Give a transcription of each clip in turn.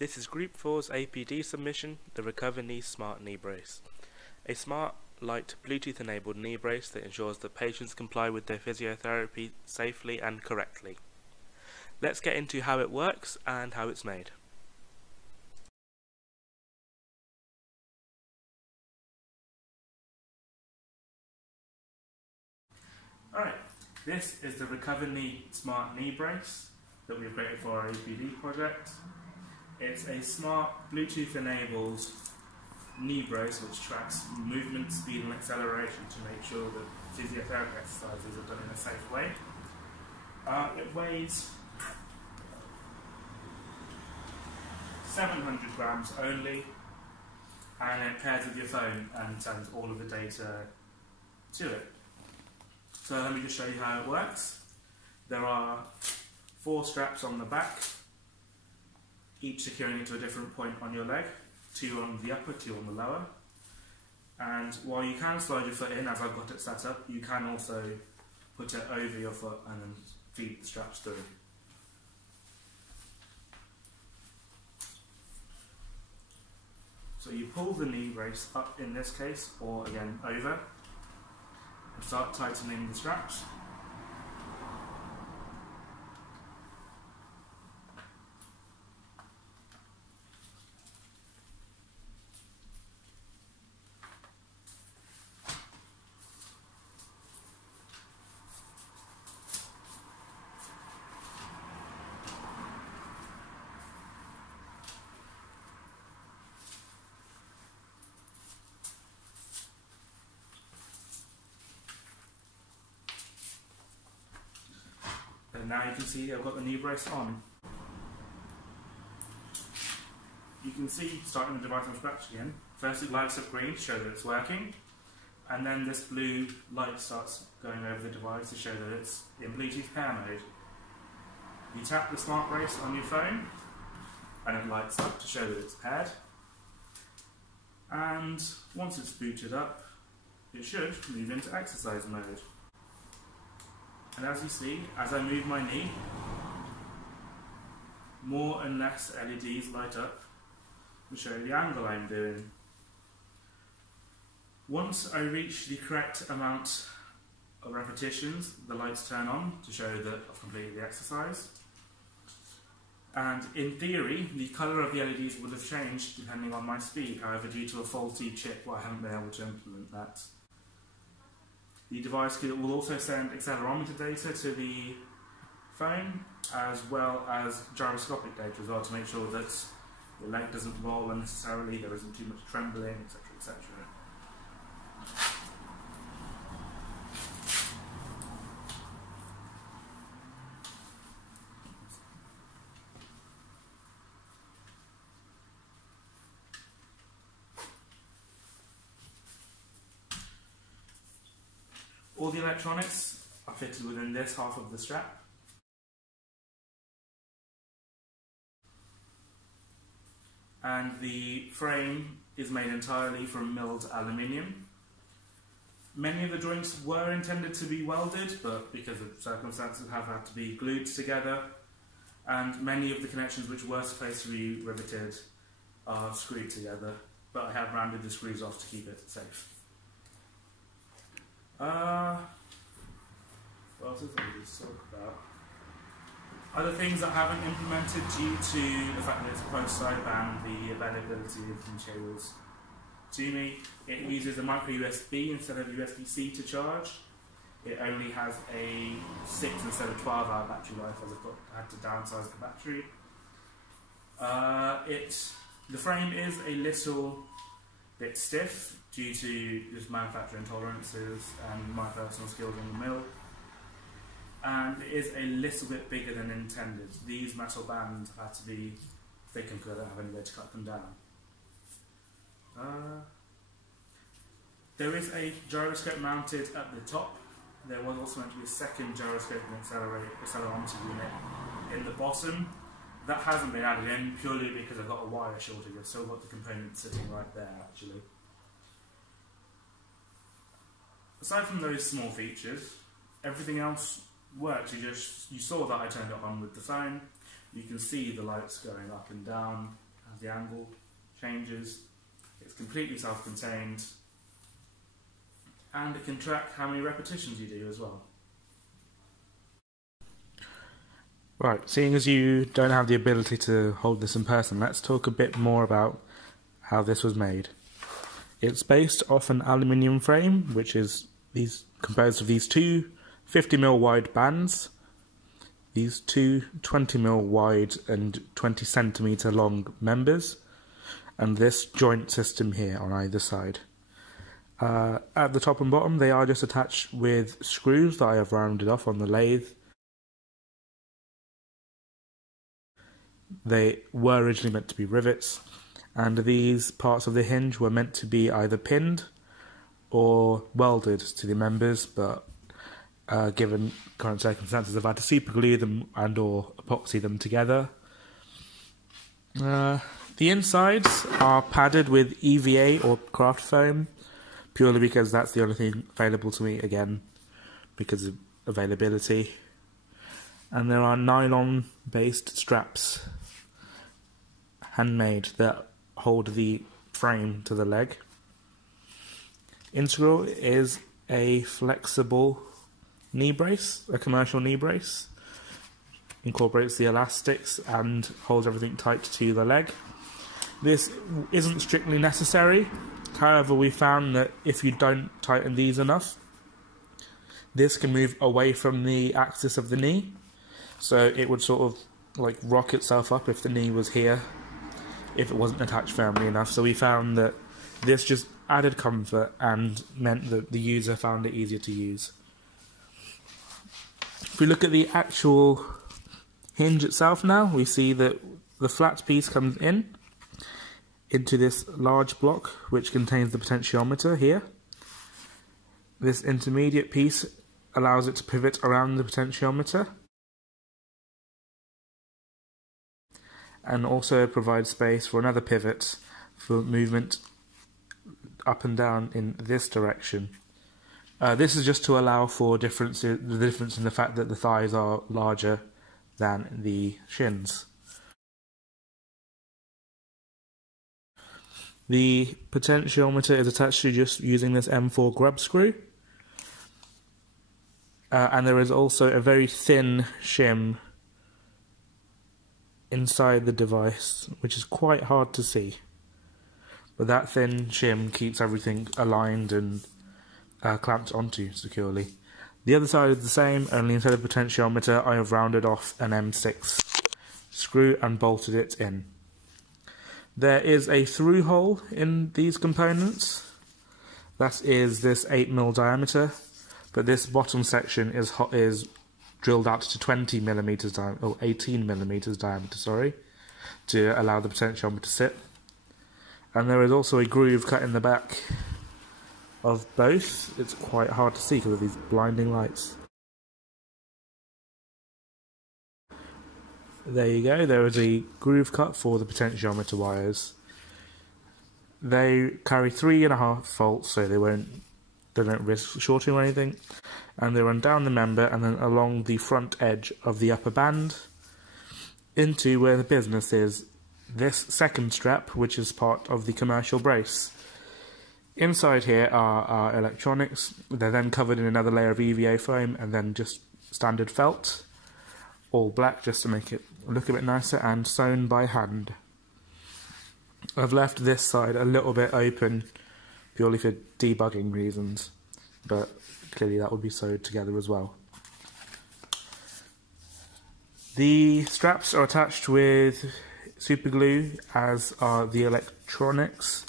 This is Group 4's APD submission, the RecoverKnee Smart Knee Brace. A smart, light, Bluetooth-enabled knee brace that ensures that patients comply with their physiotherapy safely and correctly. Let's get into how it works and how it's made. Alright, this is the RecoverKnee Smart Knee Brace that we've created for our APD project. It's a smart Bluetooth-enabled knee brace which tracks movement, speed and acceleration to make sure that physiotherapy exercises are done in a safe way. It weighs 700 grams only, and it pairs with your phone and sends all of the data to it. So let me just show you how it works. There are 4 straps on the back, each securing into a different point on your leg, 2 on the upper, 2 on the lower. And while you can slide your foot in, as I've got it set up, you can also put it over your foot and then feed the straps through. So you pull the knee brace up in this case, or again over, and start tightening the straps. And now you can see I've got the knee brace on. You can see, starting the device from scratch again, first it lights up green to show that it's working, and then this blue light starts going over the device to show that it's in Bluetooth pair mode. You tap the smart brace on your phone, and it lights up to show that it's paired. And once it's booted up, it should move into exercise mode. And as you see, as I move my knee, more and less LEDs light up to show the angle I'm doing. Once I reach the correct amount of repetitions, the lights turn on to show that I've completed the exercise. And in theory, the colour of the LEDs would have changed depending on my speed. However, due to a faulty chip, I haven't been able to implement that. The device will also send accelerometer data to the phone, as well as gyroscopic data as well, to make sure that the leg doesn't roll unnecessarily, there isn't too much trembling, etc., etc. All the electronics are fitted within this half of the strap. And the frame is made entirely from milled aluminium. Many of the joints were intended to be welded, but because of circumstances have had to be glued together. And many of the connections which were supposed to be riveted are screwed together, but I have rounded the screws off to keep it safe. What else is there to talk about? Other things that I haven't implemented due to the fact that it's a prototype and the availability of materials to me. It uses a micro USB instead of USB-C to charge. It only has a 6 instead of 12-hour battery life, as I had to downsize the battery. The frame is a little bit stiff due to just manufacturing tolerances and my personal skills in the mill, and it is a little bit bigger than intended. These metal bands have to be thickened because I don't have any way to cut them down. There is a gyroscope mounted at the top. There was also meant to be a second gyroscope and accelerometer unit in the bottom. That hasn't been added in purely because I've got a wire shortage. I've still got the component sitting right there actually. Aside from those small features, everything else works. You saw that I turned it on with the phone. You can see the lights going up and down. as the angle changes. It's completely self-contained, and it can track how many repetitions you do as well. Right, seeing as you don't have the ability to hold this in person, let's talk a bit more about how this was made. It's based off an aluminium frame, which is composed of these two 50mm wide bands, these two 20mm wide and 20cm long members, and this joint system here on either side. At the top and bottom they are just attached with screws that I have rounded off on the lathe. They were originally meant to be rivets, and these parts of the hinge were meant to be either pinned or welded to the members, but given current circumstances I've had to super glue them and or epoxy them together. The insides are padded with EVA or craft foam, purely because that's the only thing available to me, again because of availability. And there are nylon based straps, handmade, that hold the frame to the leg. Integral is a flexible knee brace, a commercial knee brace. Incorporates the elastics and holds everything tight to the leg. This isn't strictly necessary, however we found that if you don't tighten these enough, this can move away from the axis of the knee, so it would sort of like rock itself up if the knee was here, if it wasn't attached firmly enough. So we found that this just added comfort and meant that the user found it easier to use. If we look at the actual hinge itself now, we see that the flat piece comes into this large block which contains the potentiometer here. This intermediate piece allows it to pivot around the potentiometer, and also provides space for another pivot for movement up and down in this direction. This is just to allow for the difference in the fact that the thighs are larger than the shins. The potentiometer is attached to just using this M4 grub screw, and there is also a very thin shim inside the device, which is quite hard to see, but that thin shim keeps everything aligned and clamped onto securely. The other side is the same, only instead of potentiometer I have rounded off an M6 screw and bolted it in. There is a through hole in these components. That is this 8mm diameter, but this bottom section is drilled out to 20mm diameter, or 18mm diameter, sorry, to allow the potentiometer to sit. And there is also a groove cut in the back of both. It's quite hard to see because of these blinding lights. There you go, there is a groove cut for the potentiometer wires. They carry 3.5 volts, so they don't risk shorting or anything, and they run down the member and then along the front edge of the upper band into where the business is, this second strap, which is part of the commercial brace. Inside here are our electronics. They're then covered in another layer of EVA foam and then just standard felt, all black just to make it look a bit nicer, and sewn by hand. I've left this side a little bit open purely for debugging reasons, but clearly that would be sewed together as well. The straps are attached with super glue, as are the electronics.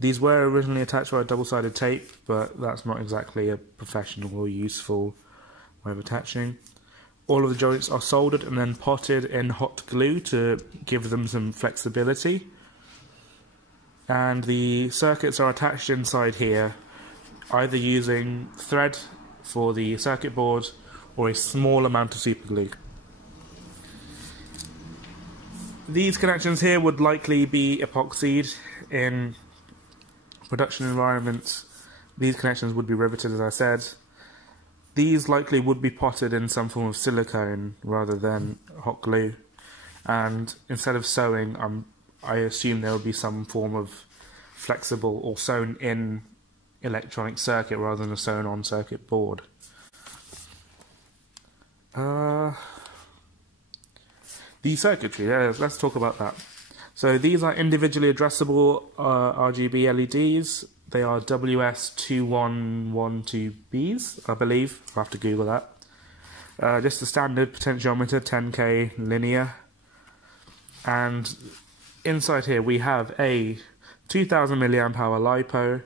These were originally attached by double-sided tape, but that's not exactly a professional or useful way of attaching. All of the joints are soldered and then potted in hot glue to give them some flexibility. And the circuits are attached inside here, either using thread for the circuit board or a small amount of super glue. These connections here would likely be epoxied in production environments. These connections would be riveted, as I said. These likely would be potted in some form of silicone rather than hot glue, and instead of sewing, I assume there will be some form of flexible or sewn in electronic circuit rather than a sewn on circuit board. The circuitry, let's talk about that. So these are individually addressable RGB LEDs. They are WS2112Bs, I believe. I'll have to Google that. Just a standard potentiometer, 10K linear. And inside here we have a 2000 mAh LiPo,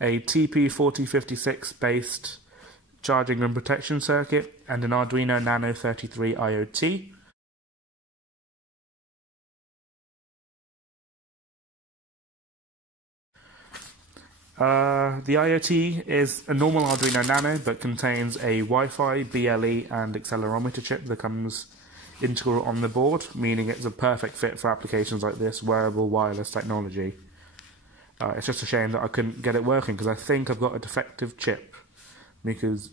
a TP4056 based charging and protection circuit, and an Arduino Nano 33 IoT. The IoT is a normal Arduino Nano but contains a Wi-Fi, BLE and accelerometer chip that comes integral on the board, meaning it's a perfect fit for applications like this, wearable wireless technology. It's just a shame that I couldn't get it working because I think I've got a defective chip, because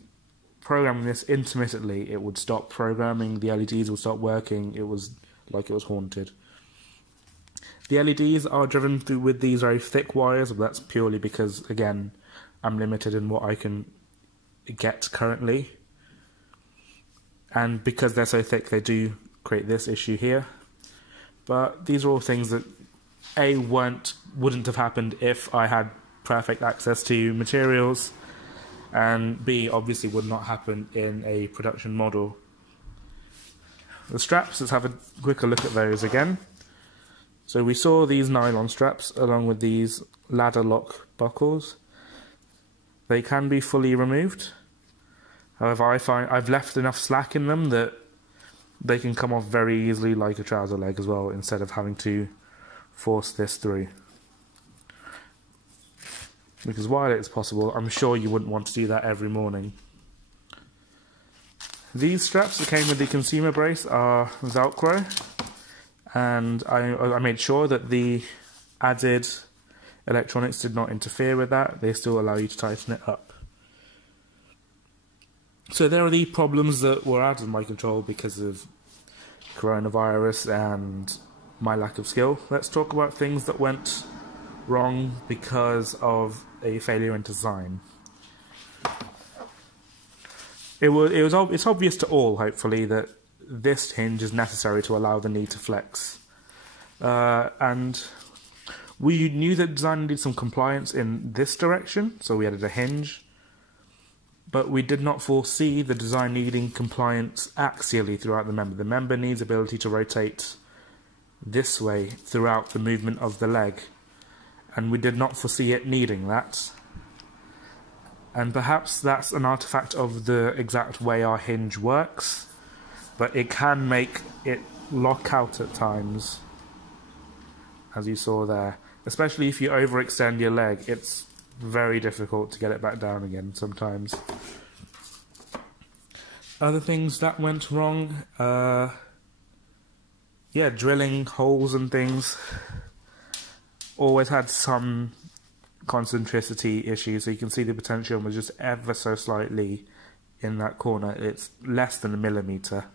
programming this intermittently it would stop programming, the LEDs would stop working, it was like it was haunted. The LEDs are driven through with these very thick wires, but that's purely because, again, I'm limited in what I can get currently. And because they're so thick, they do create this issue here. But these are all things that, A, wouldn't have happened if I had perfect access to materials, and B, obviously would not happen in a production model. The straps, let's have a quicker look at those again. So we saw these nylon straps along with these ladder lock buckles. They can be fully removed. However, I find I've left enough slack in them that they can come off very easily like a trouser leg as well, instead of having to force this through. Because while it's possible, I'm sure you wouldn't want to do that every morning. These straps that came with the consumer brace are Velcro. And I made sure that the added electronics did not interfere with that. They still allow you to tighten it up. So there are the problems that were out of my control because of coronavirus and my lack of skill. Let's talk about things that went wrong because of a failure in design. It's obvious to all, hopefully, that this hinge is necessary to allow the knee to flex. And we knew that design needed some compliance in this direction, so we added a hinge. But we did not foresee the design needing compliance axially throughout the member. The member needs ability to rotate this way throughout the movement of the leg. And we did not foresee it needing that. And perhaps that's an artifact of the exact way our hinge works. But it can make it lock out at times, as you saw there. Especially if you overextend your leg, it's very difficult to get it back down again sometimes. Other things that went wrong, drilling holes and things. Always had some concentricity issues, so you can see the potential was just ever so slightly in that corner. It's less than a millimeter.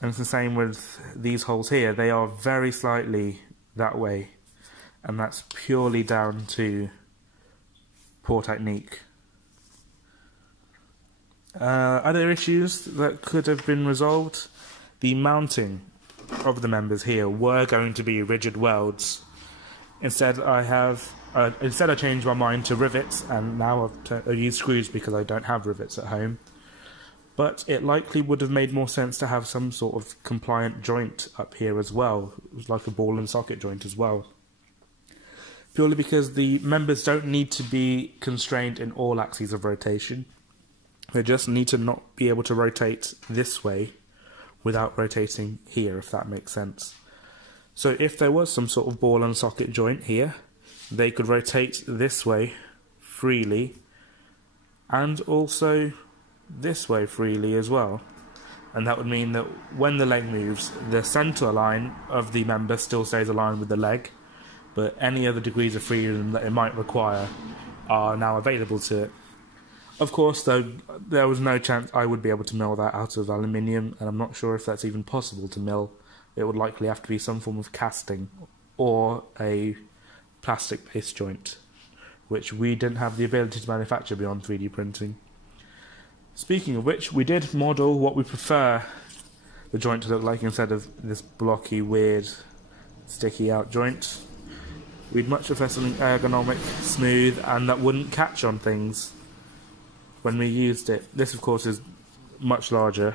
And it's the same with these holes here. They are very slightly that way, and that's purely down to poor technique. Other issues that could have been resolved: the mounting of the members here were going to be rigid welds. Instead, I changed my mind to rivets, and now I've used screws because I don't have rivets at home. But it likely would have made more sense to have some sort of compliant joint up here as well. It was like a ball and socket joint as well. Purely because the members don't need to be constrained in all axes of rotation. They just need to not be able to rotate this way without rotating here, if that makes sense. So if there was some sort of ball and socket joint here, they could rotate this way freely, and also this way freely as well. And that would mean that when the leg moves, the centre line of the member still stays aligned with the leg, but any other degrees of freedom that it might require are now available to it. Of course, though, there was no chance I would be able to mill that out of aluminium, and I'm not sure if that's even possible to mill it would likely have to be some form of casting or a plastic-based joint, which we didn't have the ability to manufacture beyond 3D printing. Speaking of which, we did model what we prefer the joint to look like instead of this blocky, weird, sticky out joint. We'd much prefer something ergonomic, smooth, and that wouldn't catch on things when we used it. This, of course, is much larger,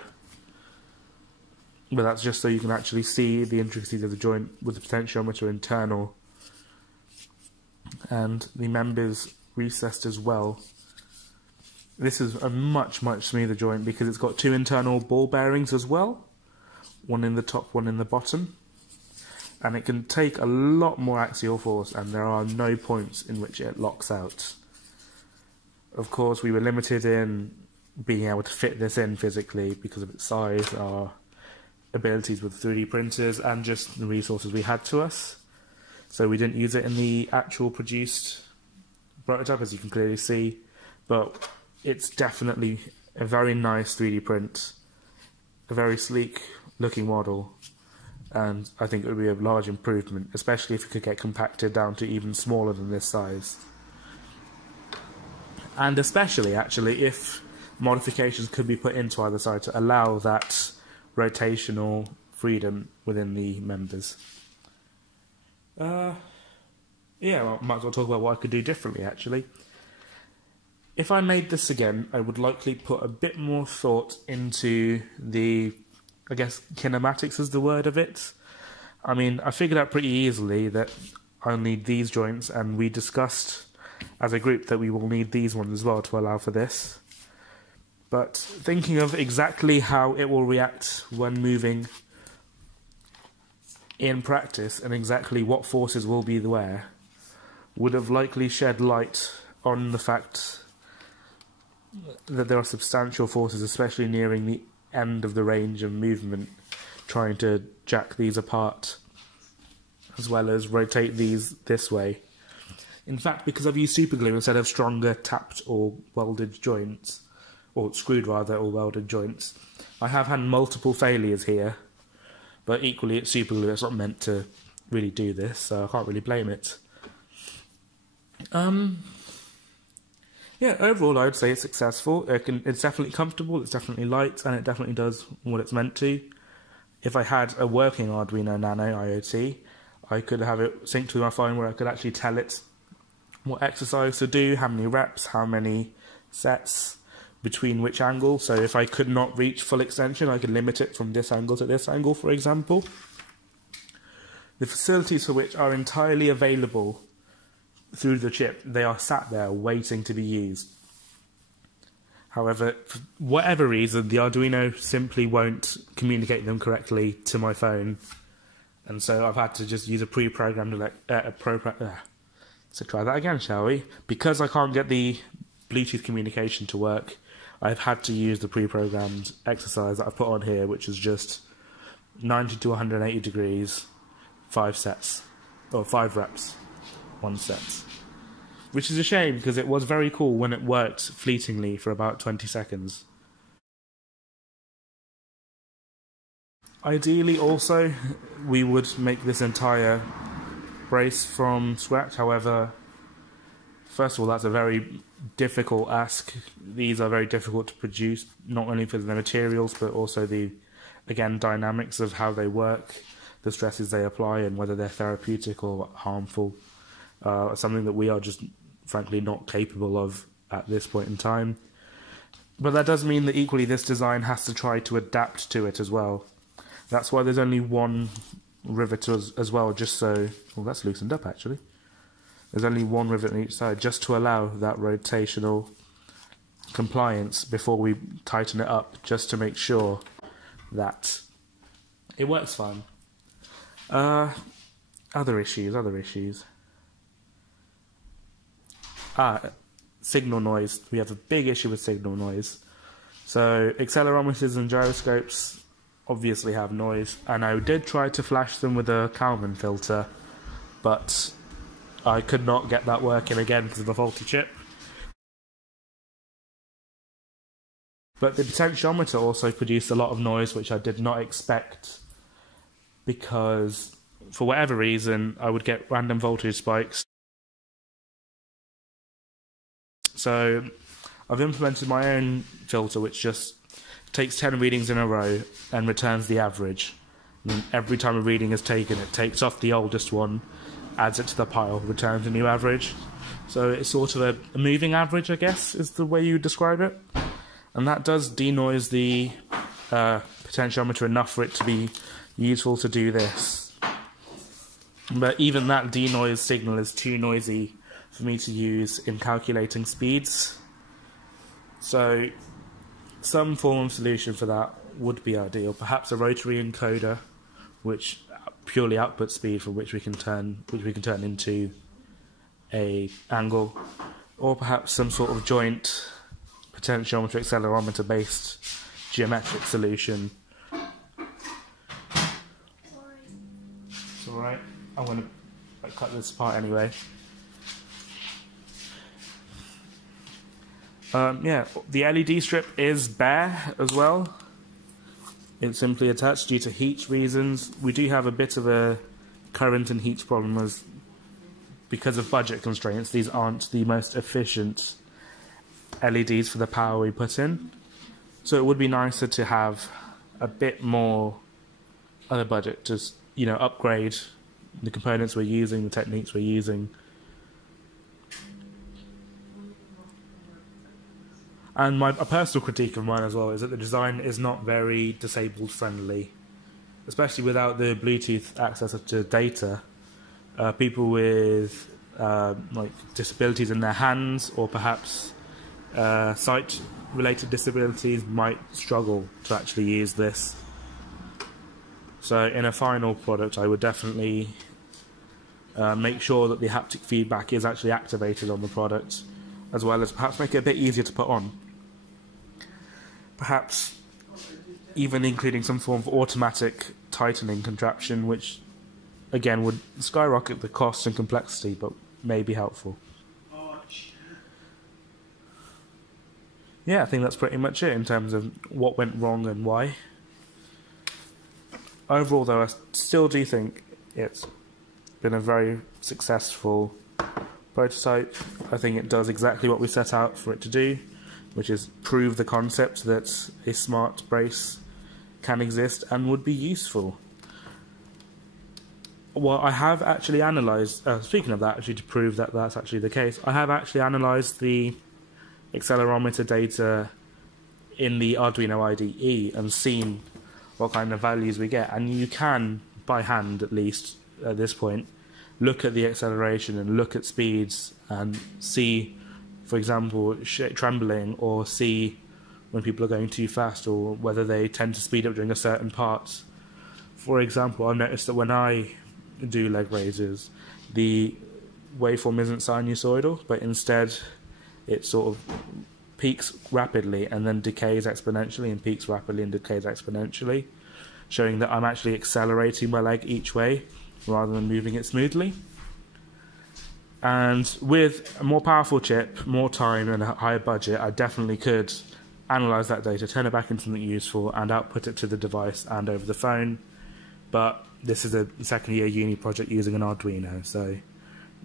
but that's just so you can actually see the intricacies of the joint with the potentiometer internal and the members recessed as well. This is a much smoother joint because it's got two internal ball bearings as well, one in the top, one in the bottom, and it can take a lot more axial force, and there are no points in which it locks out. Of course, we were limited in being able to fit this in physically because of its size, our abilities with 3D printers, and just the resources we had to us. So we didn't use it in the actual produced prototype, as you can clearly see, but it's definitely a very nice 3D print, a very sleek looking model, and I think it would be a large improvement, especially if it could get compacted down to even smaller than this size. And especially, actually, if modifications could be put into either side to allow that rotational freedom within the members. Yeah, well, might as well talk about what I could do differently, actually. If I made this again, I would likely put a bit more thought into the, I guess, kinematics is the word of it. I mean, I figured out pretty easily that I'll need these joints, and we discussed as a group that we will need these ones as well to allow for this. But thinking of exactly how it will react when moving in practice and exactly what forces will be there would have likely shed light on the fact that there are substantial forces, especially nearing the end of the range of movement, trying to jack these apart, as well as rotate these this way. In fact, because I've used superglue instead of stronger tapped or welded joints, or screwed rather, or welded joints, I have had multiple failures here, but equally it's superglue, it's not meant to really do this, so I can't really blame it. Yeah, overall I would say it's successful. It's definitely comfortable, it's definitely light, and it definitely does what it's meant to. If I had a working Arduino Nano IoT, I could have it synced to my phone where I could actually tell it what exercise to do, how many reps, how many sets, between which angle. So if I could not reach full extension, I could limit it from this angle to this angle, for example. The facilities for which are entirely available through the chip, they are sat there waiting to be used. However, for whatever reason, the Arduino simply won't communicate them correctly to my phone, and so I've had to just use a pre-programmed so try that again, shall we? Because I can't get the Bluetooth communication to work, I've had to use the pre-programmed exercise that I've put on here, which is just 90 to 180 degrees, 5 sets, or 5 reps. 1 set. Which is a shame, because it was very cool when it worked fleetingly for about 20 seconds. Ideally also, we would make this entire brace from scratch. However, first of all, that's a very difficult ask. These are very difficult to produce, not only for the materials, but also the, again, dynamics of how they work, the stresses they apply, and whether they're therapeutic or harmful. Something that we are just frankly not capable of at this point in time. But that does mean that equally this design has to try to adapt to it as well. That's why there's only one rivet as well, just so... Well, that's loosened up actually. There's only one rivet on each side, just to allow that rotational compliance before we tighten it up, just to make sure that it works fine. Other issues. Signal noise. We have a big issue with signal noise. So accelerometers and gyroscopes obviously have noise, and I did try to flash them with a Kalman filter, but I could not get that working again because of a faulty chip. But the potentiometer also produced a lot of noise, which I did not expect, because for whatever reason I would get random voltage spikes. So I've implemented my own filter which just takes 10 readings in a row and returns the average. And every time a reading is taken, it takes off the oldest one, adds it to the pile, returns a new average. So it's sort of a moving average, I guess, is the way you would describe it. And that does denoise the potentiometer enough for it to be useful to do this. But even that denoise signal is too noisy for me to use in calculating speeds. So some form of solution for that would be ideal. Perhaps a rotary encoder, which purely output speed from which we can turn into a angle, or perhaps some sort of joint potentiometer accelerometer based geometric solution. It's alright. I'm going to cut this apart anyway. Yeah, the LED strip is bare as well. It's simply attached due to heat reasons. We do have a bit of a current and heat problem as because of budget constraints. These aren't the most efficient LEDs for the power we put in. So it would be nicer to have a bit more other budget to, you know, upgrade the components we're using, the techniques we're using. And a personal critique of mine as well is that the design is not very disabled friendly, especially without the Bluetooth access to data. People with like disabilities in their hands, or perhaps sight-related disabilities, might struggle to actually use this. So in a final product, I would definitely make sure that the haptic feedback is actually activated on the product, as well as perhaps make it a bit easier to put on. Perhaps even including some form of automatic tightening contraption, which again would skyrocket the cost and complexity, but may be helpful. Yeah, I think that's pretty much it in terms of what went wrong and why. Overall though, I still do think it's been a very successful prototype. I think it does exactly what we set out for it to do, which is prove the concept that a smart brace can exist and would be useful. Well, I have actually analysed, speaking of that, actually to prove that that's actually the case, I have actually analysed the accelerometer data in the Arduino IDE and seen what kind of values we get. And you can, by hand at least at this point, look at the acceleration and look at speeds and see, for example, trembling, or see when people are going too fast, or whether they tend to speed up during a certain part. For example, I've noticed that when I do leg raises, the waveform isn't sinusoidal, but instead it sort of peaks rapidly and then decays exponentially, and peaks rapidly and decays exponentially, showing that I'm actually accelerating my leg each way rather than moving it smoothly. And with a more powerful chip, more time and a higher budget, I definitely could analyse that data, turn it back into something useful, and output it to the device and over the phone. But this is a second year uni project using an Arduino, so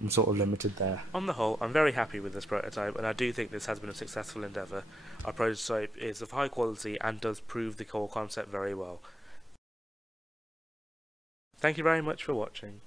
I'm sort of limited there. On the whole, I'm very happy with this prototype, and I do think this has been a successful endeavour. Our prototype is of high quality and does prove the core concept very well. Thank you very much for watching.